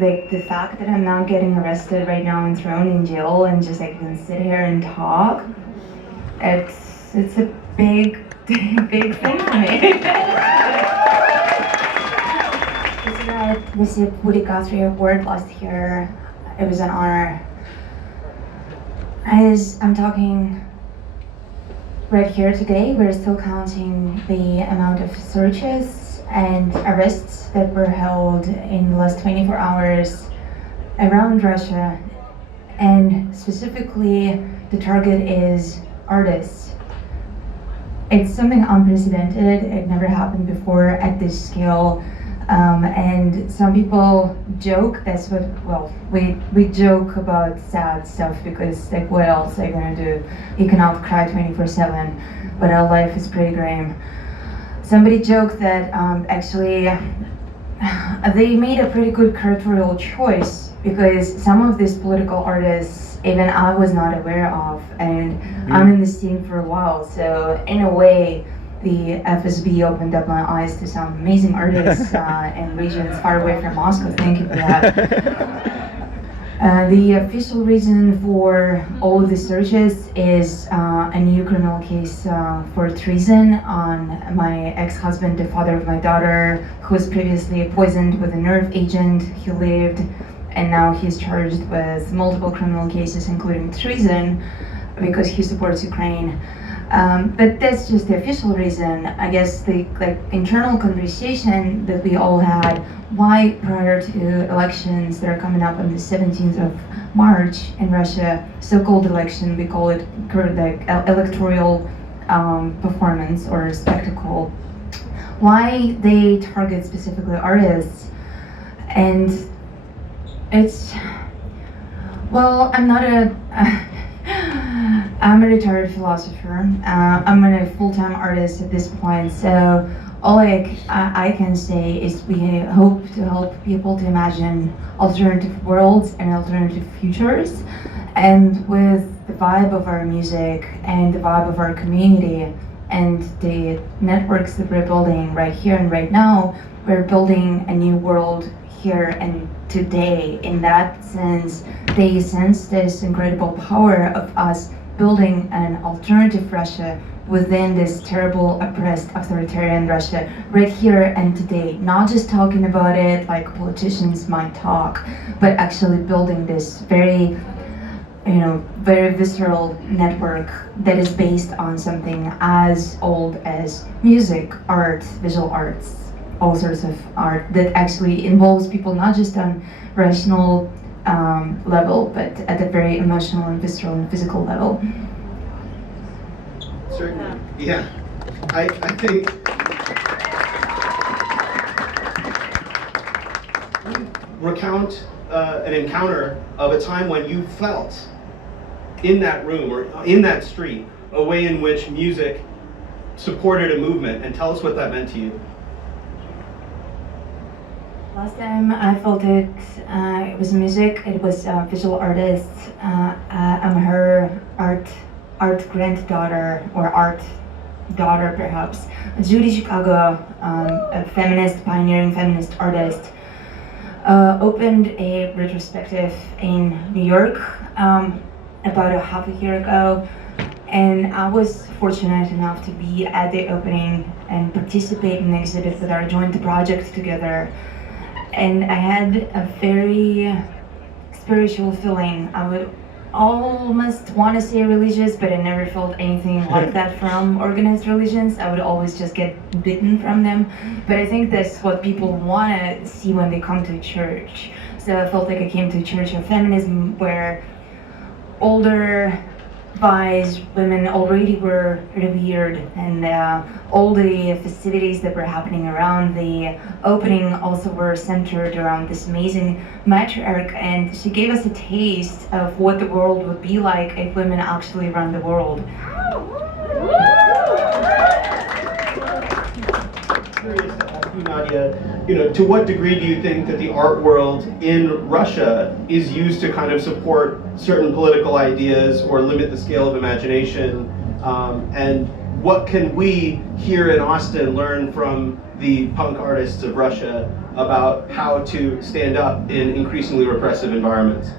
like the fact that I'm not getting arrested right now and thrown in jail and just like can sit here and talk, it's a big big thing for me. I received Woody Guthrie Award last year. It was an honor. As I'm talking right here today, we're still counting the amount of searches and arrests that were held in the last 24 hours around Russia, and specifically the target is artists. It's something unprecedented. It never happened before at this scale. And some people joke, that's what, well, we joke about sad stuff because, like, what else are you gonna do? You cannot cry 24/7, but our life is pretty grim. Somebody joked that actually they made a pretty good curatorial choice because some of these political artists even I was not aware of, and I'm in the scene for a while, so in a way the FSB opened up my eyes to some amazing artists in regions far away from Moscow. Thank you for that. The official reason for all of the searches is a new criminal case for treason on my ex-husband, the father of my daughter, who was previously poisoned with a nerve agent. He lived, and now he's charged with multiple criminal cases, including treason, because he supports Ukraine. But that's just the official reason. I guess the internal conversation that we all had, why prior to elections that are coming up on the 17th of March in Russia, so-called election, we call it electoral performance or spectacle, why they target specifically artists. And it's, well, I'm a retired philosopher. I'm a full-time artist at this point, so all I can say is we hope to help people to imagine alternative worlds and alternative futures. And with the vibe of our music and the vibe of our community and the networks that we're building right here and right now, we're building a new world here and today. In that sense, they sense this incredible power of us building an alternative Russia within this terrible, oppressed, authoritarian Russia right here and today. Not just talking about it like politicians might talk, but actually building this very, very visceral network that is based on something as old as music, art, visual arts, all sorts of art that actually involves people not just on rational level, but at a very emotional and visceral and physical level. Certainly, yeah. I think recount an encounter of a time when you felt in that room or in that street a way in which music supported a movement, and tell us what that meant to you. Last time I felt it, it was music, it was visual artists. I'm her art granddaughter, or art daughter perhaps. Judy Chicago, a feminist, pioneering feminist artist, opened a retrospective in New York about a half a year ago. And I was fortunate enough to be at the opening and participate in the exhibit with our joint project together. And I had a very spiritual feeling. I would almost want to say religious, but I never felt anything like that from organized religions. I would always just get bitten from them. But I think that's what people want to see when they come to church. So I felt like I came to a church of feminism where older wise women already were revered, and all the festivities that were happening around the opening also were centered around this amazing matriarch, and she gave us a taste of what the world would be like if women actually run the world. Curious to ask you, Nadya, to what degree do you think that the art world in Russia is used to kind of support certain political ideas or limit the scale of imagination? And what can we here in Austin learn from the punk artists of Russia about how to stand up in increasingly repressive environments?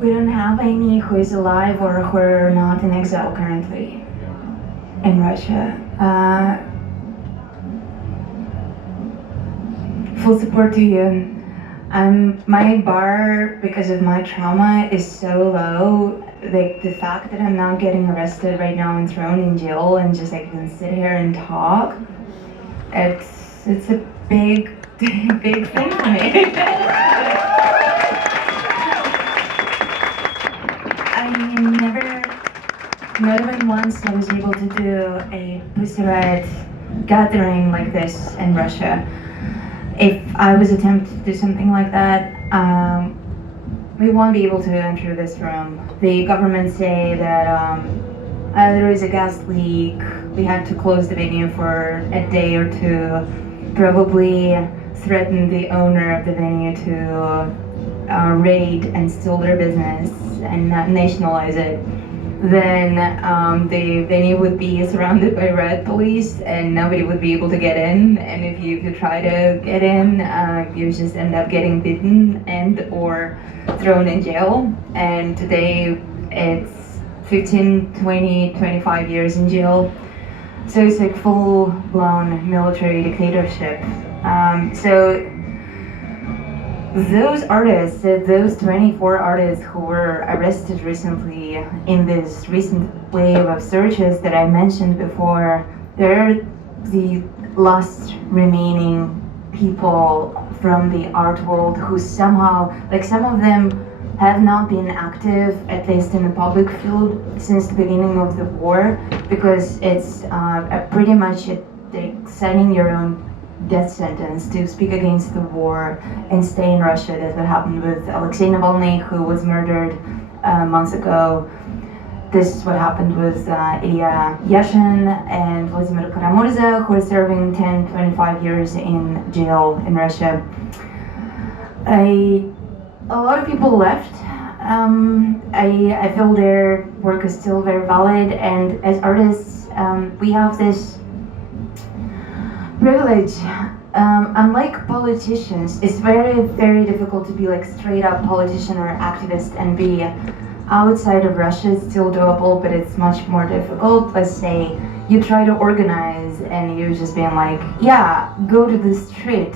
We don't have any who is alive or who are not in exile currently in Russia. Full support to you. My bar, because of my trauma, is so low. Like the fact that I'm not getting arrested right now and thrown in jail and just like can sit here and talk, it's a big big thing for me. Not even once I was able to do a Pussy Riot gathering like this in Russia. If I was attempting to do something like that, we won't be able to enter this room. The government say that there is a gas leak. We had to close the venue for a day or two, probably threaten the owner of the venue to raid and steal their business and nationalize it. Then the venue would be surrounded by Riot police and nobody would be able to get in. And if you try to get in, you just end up getting beaten and or thrown in jail. And today it's 15, 20, 25 years in jail. So it's like full-blown military dictatorship. So those artists, those 24 artists who were arrested recently in this recent wave of searches that I mentioned before, they're the last remaining people from the art world who somehow, like some of them have not been active, at least in the public field, since the beginning of the war, because it's pretty much like signing your own death sentence to speak against the war and stay in Russia. That's what happened with Alexei Navalny, who was murdered months ago. This is what happened with Ilya Yashin and Vladimir Karamurza, who are serving 10, 25 years in jail in Russia. A lot of people left. I feel their work is still very valid, and as artists, we have this privilege. Unlike politicians, it's very, very difficult to be like straight up politician or activist and be outside of Russia. It's still doable, but it's much more difficult. Let's say you try to organize and you're just being like, yeah, go to the street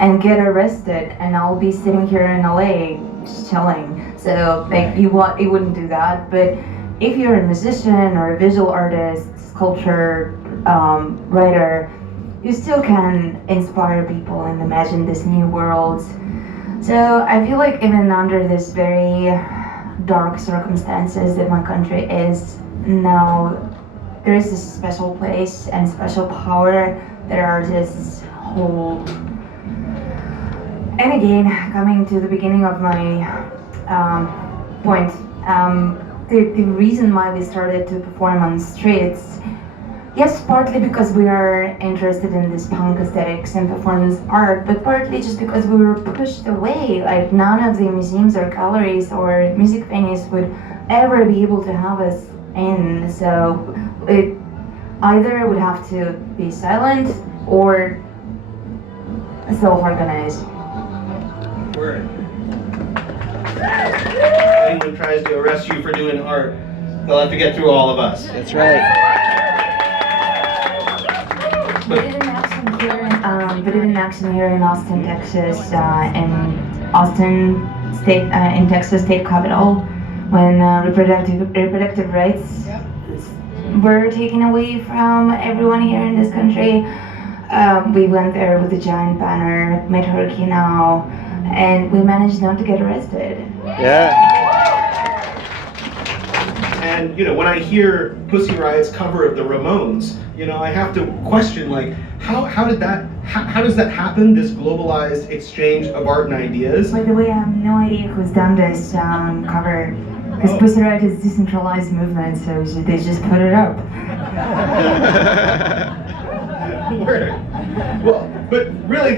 and get arrested and I'll be sitting here in LA just chilling. So like you wouldn't do that. But if you're a musician or a visual artist, sculptor, writer, you still can inspire people and imagine this new world. So I feel like even under this very dark circumstances that my country is now, there is this special place and special power that artists hold. And again, coming to the beginning of my point, the reason why we started to perform on the streets, yes, partly because we are interested in this punk aesthetics and performance art, but partly just because we were pushed away. Like none of the museums or galleries or music venues would ever be able to have us in. So it either would have to be silent or self-organized. Word. If anyone tries to arrest you for doing art, they'll have to get through all of us. That's right. We did an action here in Austin, Texas, in Austin State, in Texas State Capitol, when reproductive rights were taken away from everyone here in this country. We went there with a giant banner, Meteorology Now, and we managed not to get arrested. Yeah. And when I hear Pussy Riot's cover of the Ramones, I have to question like how does that happen? This globalized exchange of art and ideas. By the way, I have no idea who's done this cover. Because Pussy Riot is a decentralized movement, so they just put it up. Well, but really,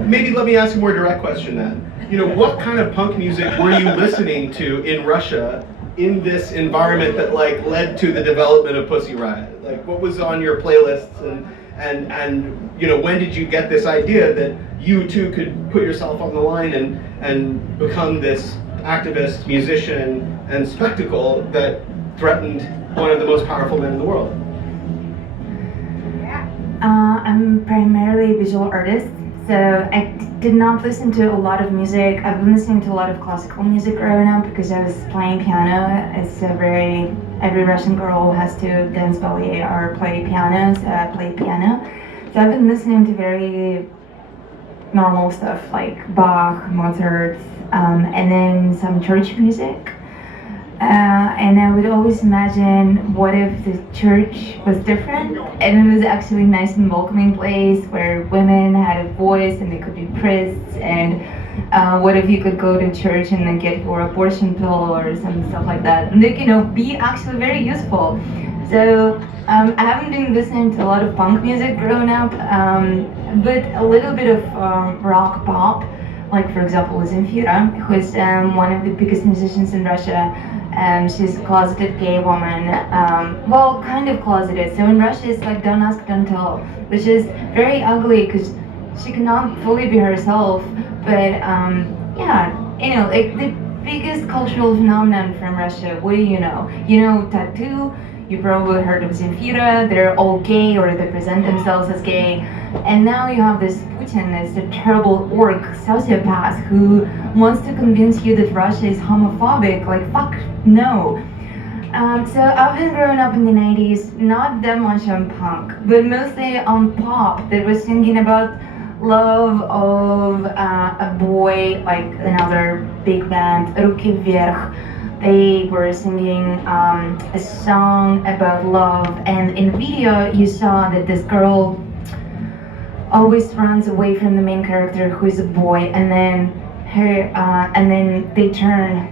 maybe let me ask a more direct question then. What kind of punk music were you listening to in Russia in this environment that led to the development of Pussy Riot? Like, what was on your playlists And you know, when did you get this idea that you too could put yourself on the line and become this activist, musician, and spectacle that threatened one of the most powerful men in the world? I'm primarily a visual artist, so I did not listen to a lot of music. I've been listening to a lot of classical music growing up because I was playing piano. It's every Russian girl has to dance ballet or play piano, so I play piano. So I've been listening to very normal stuff like Bach, Mozart, and then some church music. And I would always imagine, what if the church was different and it was actually a nice and welcoming place where women had a voice and they could be priests, and what if you could go to church and then get your abortion pill or some stuff like that, and they, you know, be actually very useful. So I haven't been listening to a lot of punk music growing up, but a little bit of rock pop, like for example Zemfira, who is one of the biggest musicians in Russia. She's a closeted gay woman, well, kind of closeted. So in Russia it's like don't ask, don't tell, which is very ugly because she cannot fully be herself. But yeah, you know, like the biggest cultural phenomenon from Russia, what do you know? You know, tattoo. You probably heard of Zemfira. They're all gay, or they present themselves as gay. And now you have this Putin, this a terrible orc, sociopath, who wants to convince you that Russia is homophobic. Like, fuck no. So I've been growing up in the 90s, not that much on punk, but mostly on pop that was singing about love of a boy, like another big band, Ruki Vverh. They were singing a song about love, and in the video you saw that this girl always runs away from the main character, who is a boy, and then they turn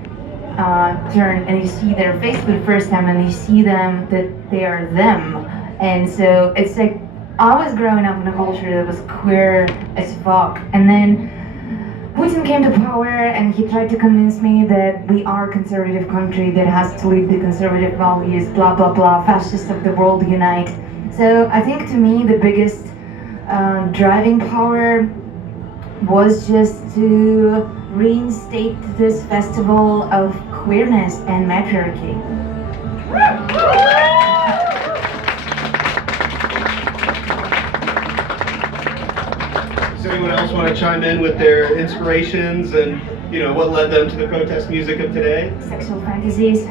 and you see their face for the first time, and you see them that they are them. And so it's like I was growing up in a culture that was queer as fuck, and then Putin came to power and he tried to convince me that we are a conservative country that has to lead the conservative values, blah blah blah, fascists of the world unite. So I think to me the biggest driving power was just to reinstate this festival of queerness and matriarchy. Does anyone else want to chime in with their inspirations and, you know, what led them to the protest music of today? Sexual fantasies.